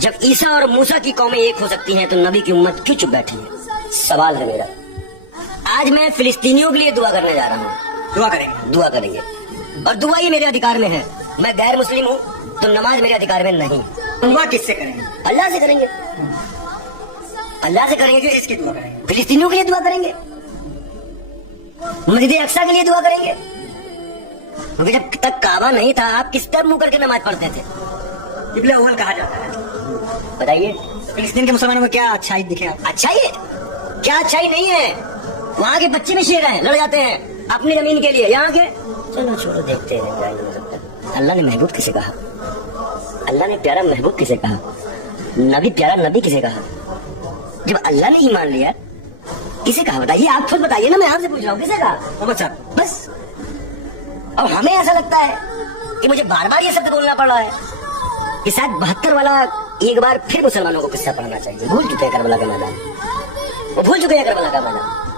جب عیسیٰ اور موسیٰ کی قومیں ایک ہو سکتی ہیں تو نبی کی امت کیوں چپ بیٹھی ہے؟ سوال ہے میرا. آج میں فلسطینیوں کے لیے دعا کرنے جا رہا ہوں. دعا کریں گے اور دعا یہ میرے ادھیکار میں ہے. میں غیر مسلم ہوں تو نماز میرے ادھیکار میں نہیں. دعا کس سے کریں گے؟ اللہ سے کریں گے. اللہ سے کریں گے. کس کی دعا کریں گے؟ فلسطینیوں کے لیے دعا کریں گے. مسجد اقصیٰ کے لیے دعا کریں گے. کیونکہ جب تک کعبہ نہیں تھا آپ کس طرح منہ کر کے نماز پڑھتے تھے؟ قبلہ اول کہا جاتا ہے. بتائیے فلسطین کے مسلمانوں کو کیا اچھائی دکھے آپ؟ اچھائی کیا اچھائی نہیں ہے؟ وہاں کے بچے بھی شیر ہیں, لڑ جاتے ہیں اپنی زمین کے لیے. یہاں کے چلو چھوڑو دیکھتے ہیں. اللہ نے محبوب کسے کہا؟ اللہ نے پیارا محبوب کسے کہا؟ نبی پیارا نبی کسے کہا؟ جب اللہ نے ہی مان لیا کسے کہا؟ بتائیے, آپ خود بتائیے نا, میں آپ سے پوچھ رہا ہوں کسے کہا؟ محمد صاحب. بس. اور ہمیں ایسا لگتا ہے کہ مجھے بار بار یہ شبد بولنا پڑ رہا ہے کہ شاید 72 والا ایک بار پھر مسلمانوں کو قصہ پڑھنا چاہیے. بھول چکے ہیں کربلا کا میدان, وہ بھول چکے ہیں کربلا کا میدان.